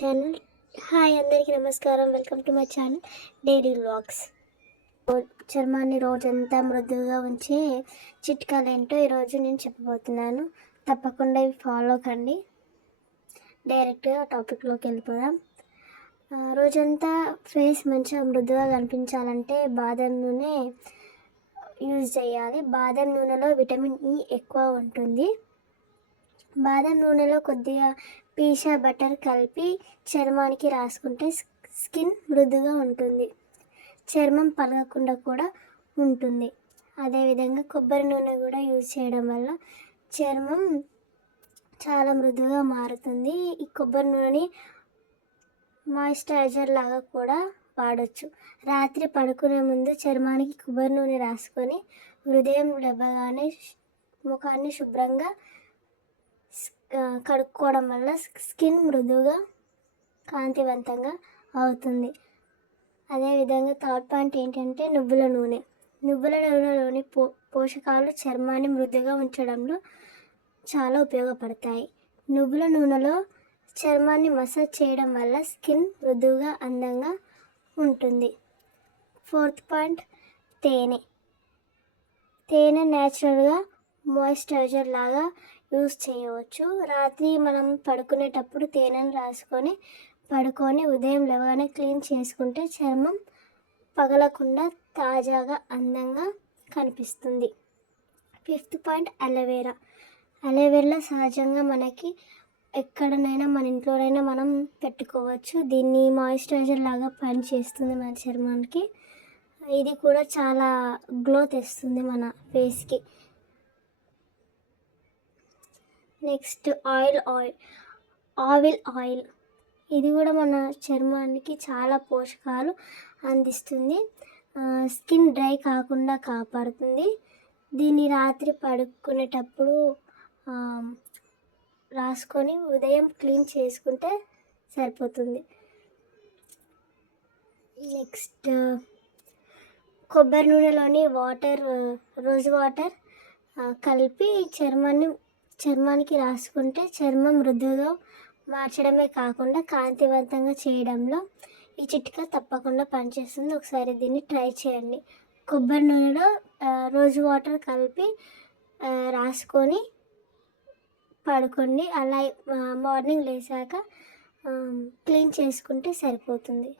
Channel. Hi అందరికీ నమస్కారం. Welcome to my channel daily vlogs. చర్మాన్ని రోజంతా మృదువుగా ఉంచే చిట్కాలు ఏంటో ఈరోజు నేను చెప్పబోతున్నాను. తప్పకుండా ఇవి ఫాలో కండి. డైరెక్ట్గా టాపిక్లోకి వెళ్ళిపోదాం. రోజంతా ఫేస్ మంచిగా మృదువుగా కనిపించాలంటే బాదం నూనె యూజ్ చేయాలి. బాదం నూనెలో విటమిన్ ఈ ఎక్కువ ఉంటుంది. బాదం నూనెలో కొద్దిగా పీషా బటర్ కలిపి చర్మానికి రాసుకుంటే స్కిన్ మృదుగా ఉంటుంది, చర్మం పలగకుండా కూడా ఉంటుంది. అదేవిధంగా కొబ్బరి నూనె కూడా యూజ్ చేయడం వల్ల చర్మం చాలా మృదువుగా మారుతుంది. ఈ కొబ్బరి నూనెని మాయిశ్చరైజర్ లాగా కూడా వాడచ్చు. రాత్రి పడుకునే ముందు చర్మానికి కొబ్బరి నూనె రాసుకొని ఉదయం లేవగానే ముఖాన్ని శుభ్రంగా కడుక్కోవడం వల్ల స్కిన్ మృదువుగా కాంతివంతంగా అవుతుంది. అదేవిధంగా థర్డ్ పాయింట్ ఏంటంటే నువ్వుల నూనె. నువ్వుల నూనెలోని పోషకాలు చర్మాన్ని మృదువుగా ఉంచడంలో చాలా ఉపయోగపడతాయి. నువ్వుల నూనెలో చర్మాన్ని మసాజ్ చేయడం వల్ల స్కిన్ మృదువుగా అందంగా ఉంటుంది. ఫోర్త్ పాయింట్ తేనె. తేనె న్యాచురల్గా మాయిశ్చరైజర్ లాగా యూజ్ చేయవచ్చు. రాత్రి మనం పడుకునేటప్పుడు తేనెను రాసుకొని పడుకొని ఉదయం లేవగానే క్లీన్ చేసుకుంటే చర్మం పగలకుండా తాజాగా అందంగా కనిపిస్తుంది. Fifth point aloe vera. అలోవెరాలో సహజంగా మనకి ఎక్కడనైనా మన ఇంట్లోనైనా మనం పెట్టుకోవచ్చు. దీన్ని మాయిశ్చరైజర్ లాగా పనిచేస్తుంది మన చర్మానికి. ఇది కూడా చాలా గ్లో తెస్తుంది మన ఫేస్కి. Next ఆవిల్ oil. ఇది కూడా మన చర్మానికి చాలా పోషకాలు అందిస్తుంది. స్కిన్ డ్రై కాకుండా కాపాడుతుంది. దీన్ని రాత్రి పడుకునేటప్పుడు రాసుకొని ఉదయం క్లీన్ చేసుకుంటే సరిపోతుంది. నెక్స్ట్ కొబ్బరి నూనెలోని రోజ్ వాటర్ కలిపి చర్మానికి రాసుకుంటే చర్మం మృదువుగా మార్చడమే కాకుండా కాంతివంతంగా చేయడంలో ఈ చిట్కా తప్పకుండా పనిచేస్తుంది. ఒకసారి దీన్ని ట్రై చేయండి. కొబ్బరి నూనెలో రోజ్ వాటర్ కలిపి రాసుకొని పడుకోండి. అలా మార్నింగ్ లేచాక క్లీన్ చేసుకుంటే సరిపోతుంది.